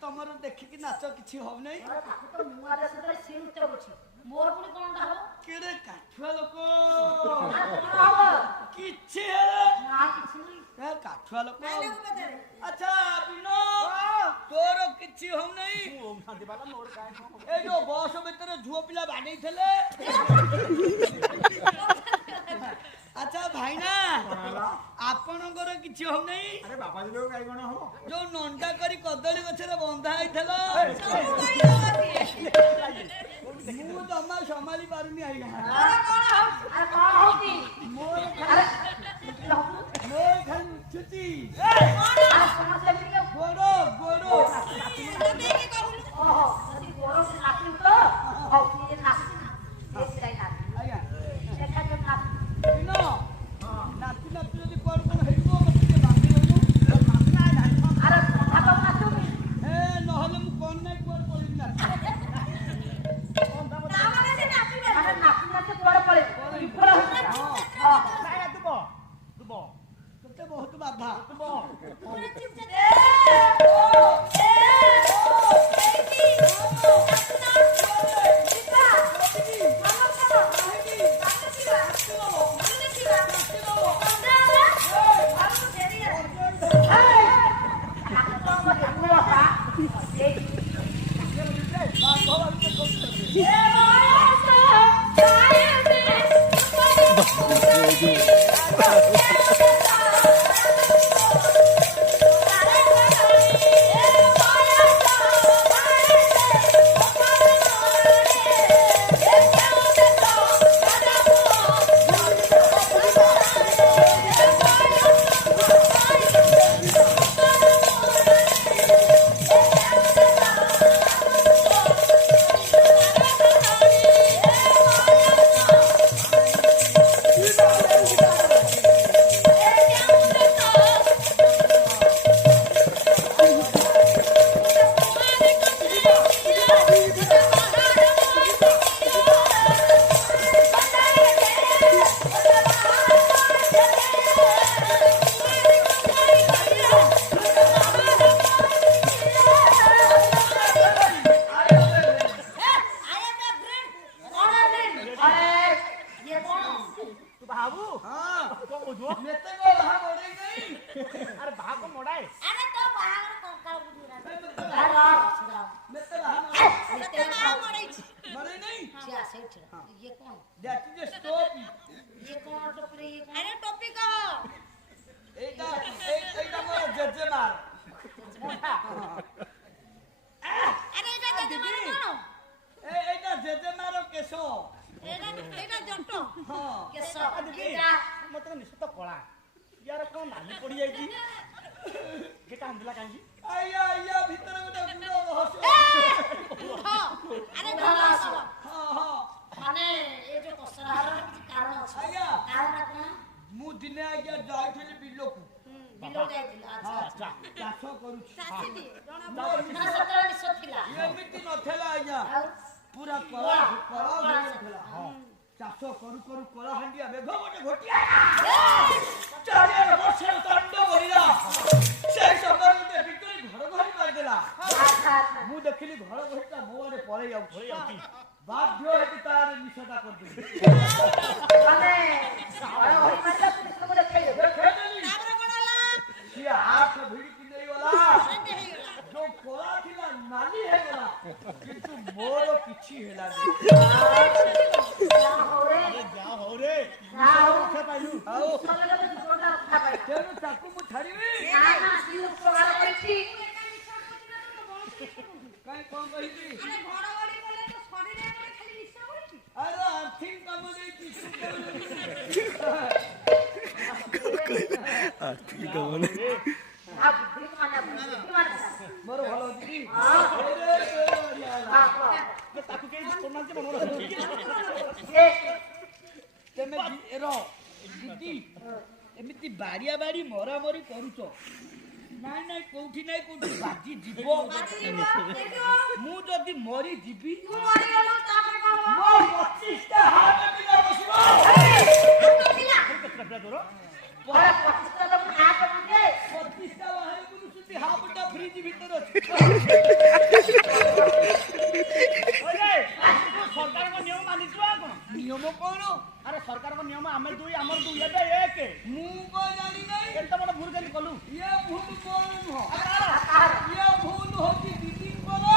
ତମର ଦେଖିକି ନାଚ କିଛି ହଉ ନାହିଁ ମୋର ପୁଣି କଣଟା ହବ କେଡେ କାଠୁଆ ଲୋକ କିଛି କାଠୁଆ ଲୋକ ଆଚ୍ଛା ତୋର କିଛି ହଉ ନାହିଁ ଏଇ ଯୋଉ ବସ ଭିତରେ ଝୁଅ ପିଲା ବାଡେଇଥିଲେ ଆଚ୍ଛା ଭାଇନା ଆପଣଙ୍କର କିଛି ହଉ ନାହିଁ ଯୋଉ ନଣ୍ଡା କରି କଦଳୀ ଗଛରେ ବନ୍ଧା ହେଇଥିଲା ମୁଁ ଜମା ସମ୍ଭାଳି ପାରୁନି ଆଜ୍ଞା ମୋର ଖାଲି ଉଠୁଛି ଗୋଡ ଗୋଡ ନାଚୁ ନାଚୁ ଯଦି କୁଆଡେ କଣ ହେଇଯିବ ମତେ ଟିକେ ବାନ୍ଧି ଦଉନୁ ନହେଲେ ମୁଁ କଣ ନାଇଁ କୁଆଡେ ପଳେଇବି ତତେ ବହୁତ ବାଧା दीदी मत निश्चित तो कला यार कौन नाली पड़ी जाएगी केटा हमला कांगी आया आया भीतर गोटे बुढ़ो बहस अरे बहस हां हां माने ए जो कसरार कारण अछि आया कारण कोन मु दिने आज्ञा जाइथिली बिलोकु बिलो जाइथिला अच्छा चाष करूछि चासी दी जणा सतरा निश्चय थिला एमिति नथेला आज्ञा पूरा कला होइथला हां चाष करू करू कला हांडिया मेघ गोटे घोटिया चारे वर्ष तंड बलिला से समय गोटे बिकरी घर घर मार देला मु देखिली घर घरटा मोरे पळे आउछि बाध्य हेतु तार निषेधा कर दे माने होई मतलब पुलिस को देखाई दे तापर कोन हला सिया हाथ भिड़ी कि नहीं वाला जो कोला थिला नाली हे गला किंतु मोर किछि हेला नहीं जा हो रे उठा पाइलु आओ चले गले छोटा उठा पाइ तेनु चाकू मु छाड़ीबी ना ना सी उपकार करछि काई कोन कहिबी अरे घड़घड़ी बोले तो शरीर में खाली निशा होई अरे आर्थिक काम नहीं की आर्थिक काम नहीं आप बुद्धि माने मोर भलो दी ताकू के कोन से मनोर ए तेमे एरो दीदी एमिति बारिया बारी मरा मरी करूचो नाई नाई कोठी बाजी जीवो मु जदी मरी जीवी तू मरि गेलो तापर कोन मो 25 टा हाथ पिला बसबो पिला कपड़ा तोरो बड़ा 25 टा तो हाथ मुके 25 टा बाहर गुनु सुती हाफ टा फ्रिज भीतर अछि ओए सरकार को नियम मानि छु आ कोन नियम कोन अरे सरकार को नियम आमे दुई हमर दुई एबे एक मु को जानी नहीं एत बड़ भूल गली कलु ये भूल कोन हो ये भूल हो कि दीदी बोलो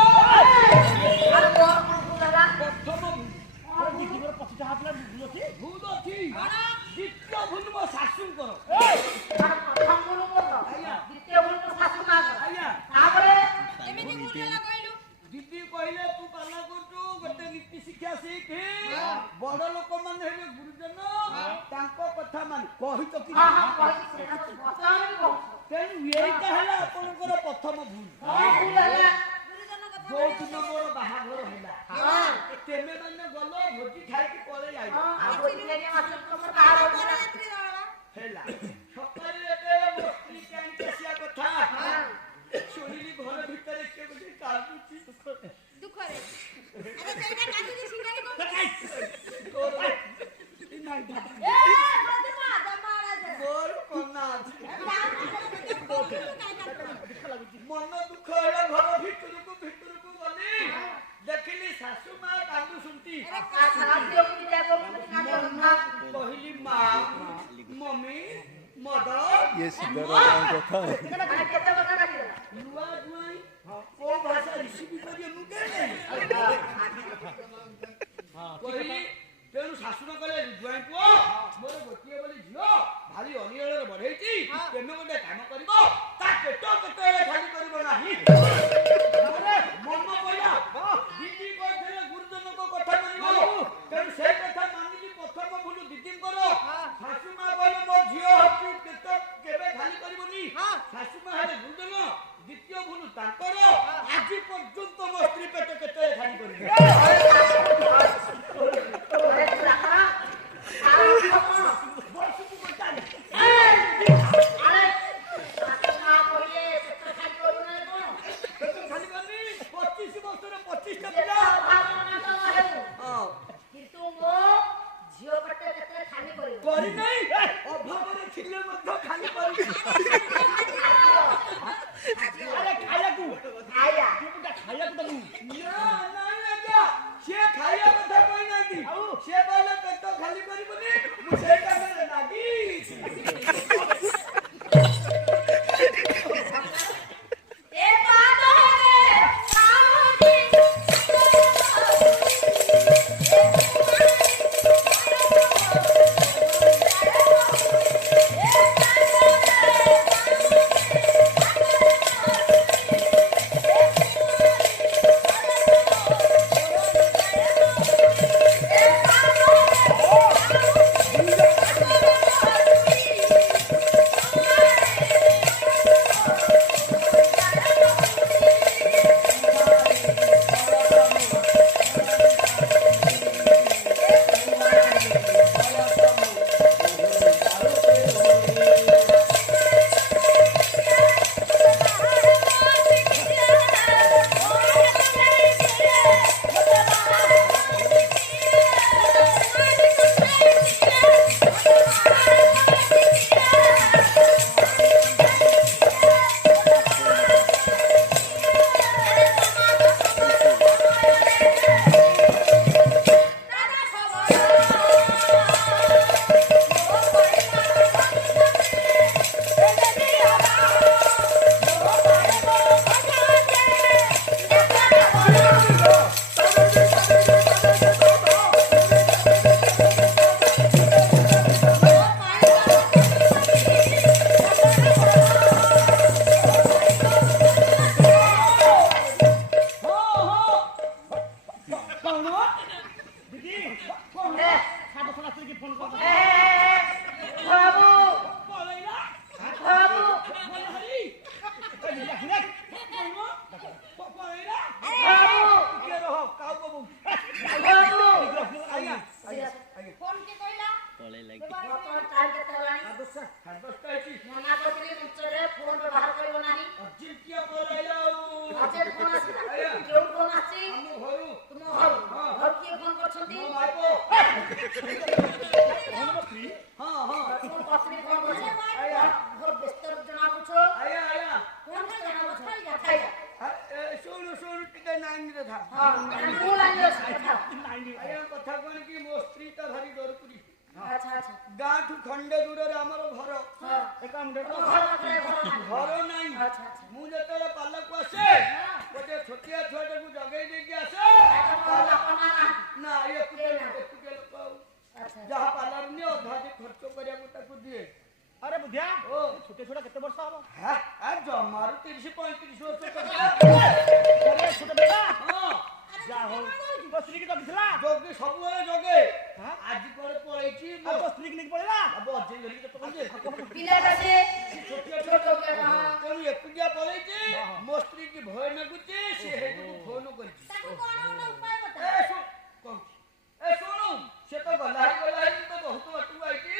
अरे मोर कोन बोलला प्रथम अरे दीदी को 25 हाथ ला भूल अछि भूल अछि द्वितीय भूल मो सासु करो अरे प्रथम बोलू बोल द्वितीय बोलू सासु मा आया तापरे एमिति बोलला कइलु दीदी कहले तू पाला करजू गोटे नीति शिक्षा सीख बड़ लोक माने हेले गुरुजन तांको कथा मान कहि तो कि हां हां कहि से बताओ को तेनु एइटा हला आपनकर प्रथम भूल बोलला जो दिन मोर बाहाघर होला हां तेमे माने गलो भोजी खाइ कि पळे आई हां आ बोली के मास्टर तुमर बाहर हो ହେଲା ସକାଳେ ଏବେ ମସ୍ତ୍ରୀ କାଇଁ କେସିଆ କଥା ଶୁଣିଲି ଘର ଭିତରେ କିଏ ଗୋଟେ କାନ୍ଦୁଛି दुखरे अरे तेरा काटी सिंगारी को ତୋର ଏ ନାଇଁ ଦାଦା ए मत मा दमारा से ମୋର କନା ଅଛି ମନ ଦୁଃଖ ହେଲା ଘର ଭିତରକୁ ଗଲି ଦେଖିଲି ଶାଶୁ ମା କାନ୍ଦୁଛନ୍ତି କହିଲି ମା ମମି ମଦ ये सीधा कथा ନୂଆ ଜୁଆଇଁ କୋଉ ଭାଷା ରିସିଭ କରିବେ ମୁଁ କେମିତି କହିଲି ତେଣୁ ଶାଶୁର କଲେ ଜୁଆଇଁ ପୁଅ ମୋର ଗୋଟିଏ ବୋଲି ଝିଅ ଭାରି ଅନିଳରେ ବଢେଇଛି ତେମେ ଗୋଟେ କାମ କରିବ ତା ପେଟ କେତେବେଳେ ଖାଲି କରିବ ନାହିଁ ମନ କହିଲା ଦିଦି କହିଥିଲେ ଗୁରୁଜନଙ୍କ କଥା ମାନିବ ତେଣୁ ସେଇ କଥା ମାନିଲି ପ୍ରଥମ ଭୁଲ ଦିଦିଙ୍କର ଶାଶୁ ମା କହିଲେ ମୋ ଝିଅ ହଉଛି ପେଟ କେବେ ଖାଲି କରିବନି ଶାଶୁ ମା ହେଲେ ଗୁରୁଜନ ଦ୍ୱିତୀୟ ଭୁଲ ତାଙ୍କର ଆଜି ପର୍ଯ୍ୟନ୍ତ ମୋ ସ୍ତ୍ରୀ ପେଟ କେତେବେଳେ ଖାଲି କରିବ ବର୍ଷକୁ ଗୋଟାଏ ଖାଲି କରିନି 25 ବର୍ଷରେ 25ଟା ପିଲା କରି ନାହିଁ ଅଭାବରେ ଥିଲେ ମଧ୍ୟ ଖାଲି କରି अरे खायाकू खायाकू तो ନା ନାଇଁ ଆଜ୍ଞା ସିଏ ଖାଇବା କଥା କହିନାହାନ୍ତି ସିଏ କହିଲେ ପେଟ ଖାଲି କରିବୁନି ମୁଁ ସେଇ କାମରେ ଲାଗିଛି ए କହୁନ ଦିଦି ଏ ସାତ ଖୋଲା ସ୍ତ୍ରୀ କି ଫୋନ କର ବାବୁ ପଳେଇଲା ବାବୁ ପଳେଇ ପଳେଇଲା ବାବୁ ଟିକେ ରହ କାଉ ବାବୁ ବାବୁ ଆଜ୍ଞା ଫୋନ କି କହିଲା ପଳେଇଲା କି? ବର୍ତ୍ତମାନ ଟାଇମ୍ କେତେ ହେଲାଣି ସାବ୍ୟସ୍ତ ହେଇଛି ମନା କରିଥିଲି ମଞ୍ଚରେ ଫୋନ ବ୍ୟବହାର କରିବ ନାହିଁ ଅଜିତ୍ୟ ପଳେଇଲା ଆଉ ଅଜୟ ଫୋନ ଆସିଲା ଆଜ୍ଞା। କେଉଁ ଫୋନ ଆସିଛି ଆମ ଘରୁ ତୁମ ଘରୁ ଘରୁ କିଏ ଫୋନ କରିଛନ୍ତି ମୋ ମାଇପ ହଁ ହଁ ତୁମ ପତ୍ନୀ ଫୋନ କରିଛି ଆଜ୍ଞା ଘର ବ୍ୟସ୍ତ ଜଣାପଡ଼ୁଛ ଆଜ୍ଞା ଆଜ୍ଞା କଣ ଜଣାପଡ଼ୁଛ ଖାଇଯା ଶୁଣୁ ଶୁଣୁ ଟିକେ ନାଇନରେ ଥା ହଁ ମୁଁ ଲାଇନରେ ଅଛି କଥା ଆଜ୍ଞା କଥା କଣ କି ମୋ ସ୍ତ୍ରୀ ତ ଭାରି ଡରୁକୁରି ଆଚ୍ଛା ଆଚ୍ଛା ଗାଁଠୁ ଖଣ୍ଡେ ଦୂରରେ ଆମର ଘର ହଁ ଏକ ମିନିଟ ତୁମ ଘର ପାଖରେ ଘର ନାହିଁ ଘର ନାହିଁ ଆଚ୍ଛା ଆଚ୍ଛା ମୁଁ ଯେତେବେଳେ ପାଲକୁ ଆସେ ଗୋଟେ ଛୋଟିଆ ଛୁଆଟାକୁ ଜଗେଇ ଦେଇକି ଆସେ ବାପା ମା ନାହିଁ ନା ଏକୁଟିଆ ଲୋକ ଆଉ ଆଚ୍ଛା ଯାହା ପାଲାର ନିଏ ଅଧା ଅଧି ଖର୍ଚ୍ଚ କରିବାକୁ ତାକୁ ଦିଏ ଆରେ ବୁଦ୍ଧିଆ ଓ ଛୋଟ ଛୋଟ କେତେ ବର୍ଷ ହବ ଜମାରୁ 30-35 ବର୍ଷ ଆରେ ଛୋଟ ବେଟା ହଁ ଯା ହଉ ତୋ ସ୍ତ୍ରୀ କି ଜଗିଥିଲା ଜଗେ ସବୁବେଳେ ଜଗେ ହଁ? ଆଜି କୁଆଡେ ପଳେଇଛି ଆଉ ତୋ ସ୍ତ୍ରୀ କି ନେଇକି ପଳେଇଲା ଅଜେଇ ଧରିକି କେତେ କହିଲେ ପିଲାଟା ସେ ଛୋଟିଆ ଛୋଟ ପିଲାଟା ହଁ ତେଣୁ ଏକୁଟିଆ ପଳେଇଛି ମୋ ସ୍ତ୍ରୀ କି ଭୟ ଲାଗୁଛି ସେ ହେଇଠୁ ଫୋନ କରିଛି ତାକୁ କଣ ଗୋଟେ ଉପାୟ ବତା ଏ ଶୁଣ କହୁଛି ଏ ଶୁଣୁ ସେ ତ ଗଲା ହେରି ତ ବହୁତ ବାଟକୁ ଆଇଛି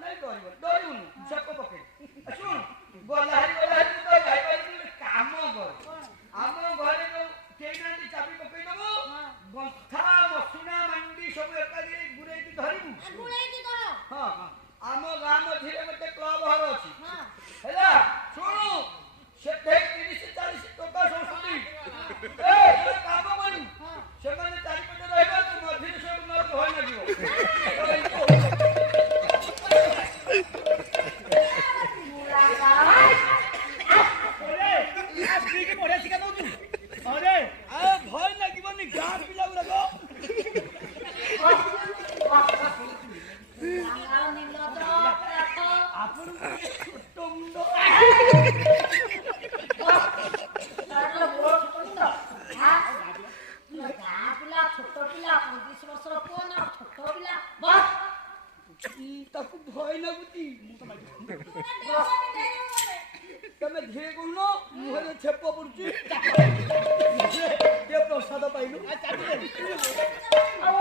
ନାଇଁ ଡରିବୁନି ସପ ପକେଇ ଶୁଣ ଗଲା ହେରି ତୁ ତ ଯାଇପାରିବୁନି କାମ କର ଆମ ଘରେ ଯୋଉ କେହି ନାହାନ୍ତି ଚାବି ପକେଇ ଦବୁ ଗନ୍ଥା ମସୁଣା ମାଣ୍ଡି ସବୁ ଏକାଠି ଗୁରେଇକି ଧରିବୁ ଗୁଳେଇକି କହ ହଁ ଆମ ଗାଁ ମଝିରେ ଗୋଟେ କ୍ଲବ ଘର ଅଛି ହଁ ହେଲା ଶୁଣୁ ସେଠି 30-40 ଟଙ୍କା ଶୋଷୁଛନ୍ତି ଗୋଟେ କାମ କରିବୁ ସେମାନେ ଚାରିପଟେ ରହିବା ତୁ ମଝିରେ ସବୁ ନ ଭୟ ଲାଗିବ ଆରେ ଆ ସ୍ତ୍ରୀ କି ବଢିଆ ଶିକ୍ଷା ଦଉଛୁ ଆରେ ଭୟ ଲାଗିବନି ଗାଁ ପିଲା ଗୁଡାକ ଆପଣଙ୍କୁ ଛୋଟ ମୁଣ୍ଡ ଛୋଟ ପିଲା 35 ବର୍ଷର ପୁଅ ନା ଛୋଟ ପିଲା ବସ ତାକୁ ଭୟ ଲାଗୁଛି ତମେ ଧୀରେ କହୁନ ମୁହଁରେ ଛେପ ପଡୁଛି ଟିକେ ପ୍ରସାଦ ପାଇଲୁ ଆଉ